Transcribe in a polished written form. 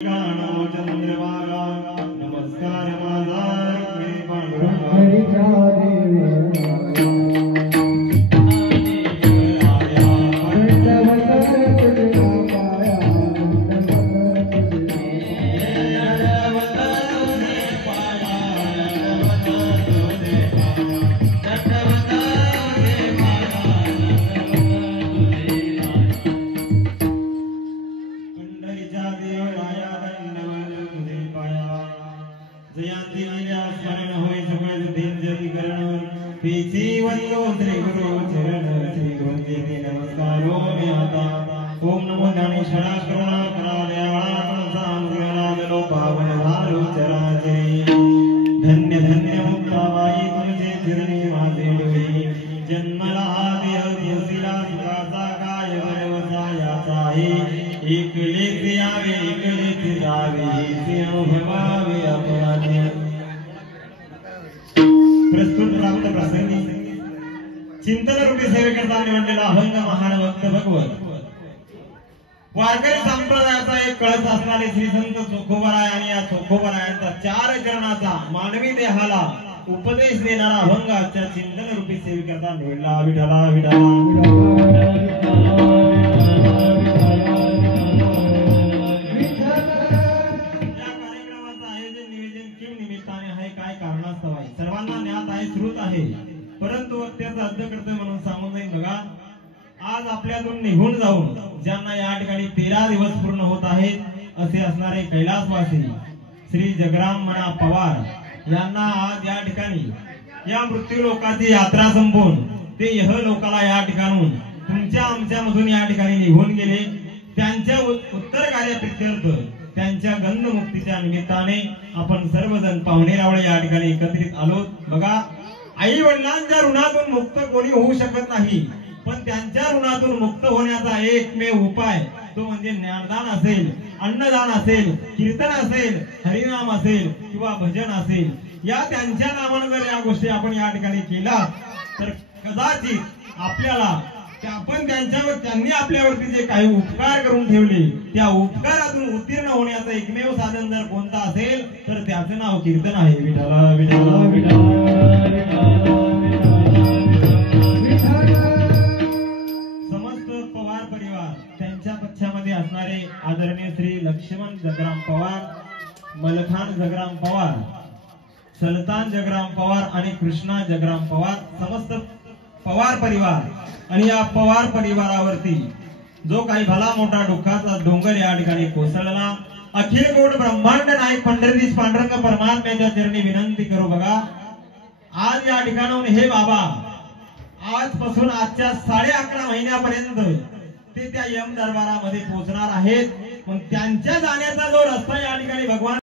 चंद्रभागा नमस्कार माझा ओम नमो ज्ञानेश्वरा करुणा करालयालो पावन झालो चराचरी धन्य धन्य मुक्ताबाई तुझे चरणी माझे डोळे जन्मला देह दिवसीला सुखाचा काय वरवसायाचा आहे एकलेच यावे एकलेच जावे ते अनुभवावे अपराधी प्रस्तुत प्राप्त प्रसंगी चिंतन रूपी सेवेकरता निवडलेला अभंग महान भक्त भगवत वारकरी संप्रदायाचा एक कळस असणारे श्री संत चोखोबराय आणि या चोखोबरायांचा 4 चरणाचा मानवी देहाला उपदेश देणारा अभंग आजच्या चिंतन रूपी सेवेकरता निवडला विठला या कार्यक्रमाचं आयोजन नियोजन किम निमित्ताने आहे काय कारणास्तव आहे सर्वांना ज्ञात आहे श्रुत आहे परंतु त्याचा अर्थ करतोय म्हणून सांगून जाईल बघा आज आपल्यातून निघून जाऊन ज्यांना या ठिकाणी 13 दिवस पूर्ण होत आहेत असे असणारे कैलासवासी श्री जगराम मना पवार यांना आज या ठिकाणी या मृत्यू लोकाची यात्रा संपवून ते यह लोकाला या ठिकाणून तुमच्या आमच्या मधून या ठिकाणी निघून गेले त्यांच्या उत्तर कार्याप्रित्यर्थ त्यांच्या गंधमुक्तीच्या निमित्ताने आपण सर्वजण पाहुणे रावळे या ठिकाणी एकत्रित आलो बघा आई वडिलांच्या ऋणातून मुक्त कोणी होऊ शकत नाही पण त्यांच्या ऋणातून मुक्त होण्याचा एकमेव उपाय तो म्हणजे ज्ञानदान असेल अन्नदान असेल कीर्तन असेल हरिनाम असेल किंवा भजन असेल या त्यांच्या नावाने जर या गोष्टी आपण या ठिकाणी केला तर कदाचित आपल्याला आपण त्यांनी आपल्यावरती जे काही उपकार करून ठेवले त्या उपकारातून उत्तीर्ण होण्याचं एकमेव साधन जर कोणतं असेल तर त्याचं नाव कीर्तन आहे विठ्ठला विठ्ठला विठ्ठला समस्त पवार परिवार त्यांच्या पक्षामध्ये असणारे आदरणीय श्री लक्ष्मण जगराम पवार मलखान जगराम पवार सलतान जगराम पवार आणि कृष्णा जगराम पवार समस्त पवार परिवार आणि या पवार परिवारावरती जो काही भला मोठा दुःखाचा डोंगर या ठिकाणी कोसळला अखिल कोट ब्रह्मांड नायक पंढरीश पांडुरंग परमात्म्याच्या चरणी विनंती करू बघा आज या ठिकाणाहून हे बाबा आजपासून आजच्या 11.5 महिन्यापर्यंत ते त्या यम दरबारामध्ये पोहोचणार आहेत पण त्यांच्या जाण्याचा जो रस्ता या ठिकाणी भगवान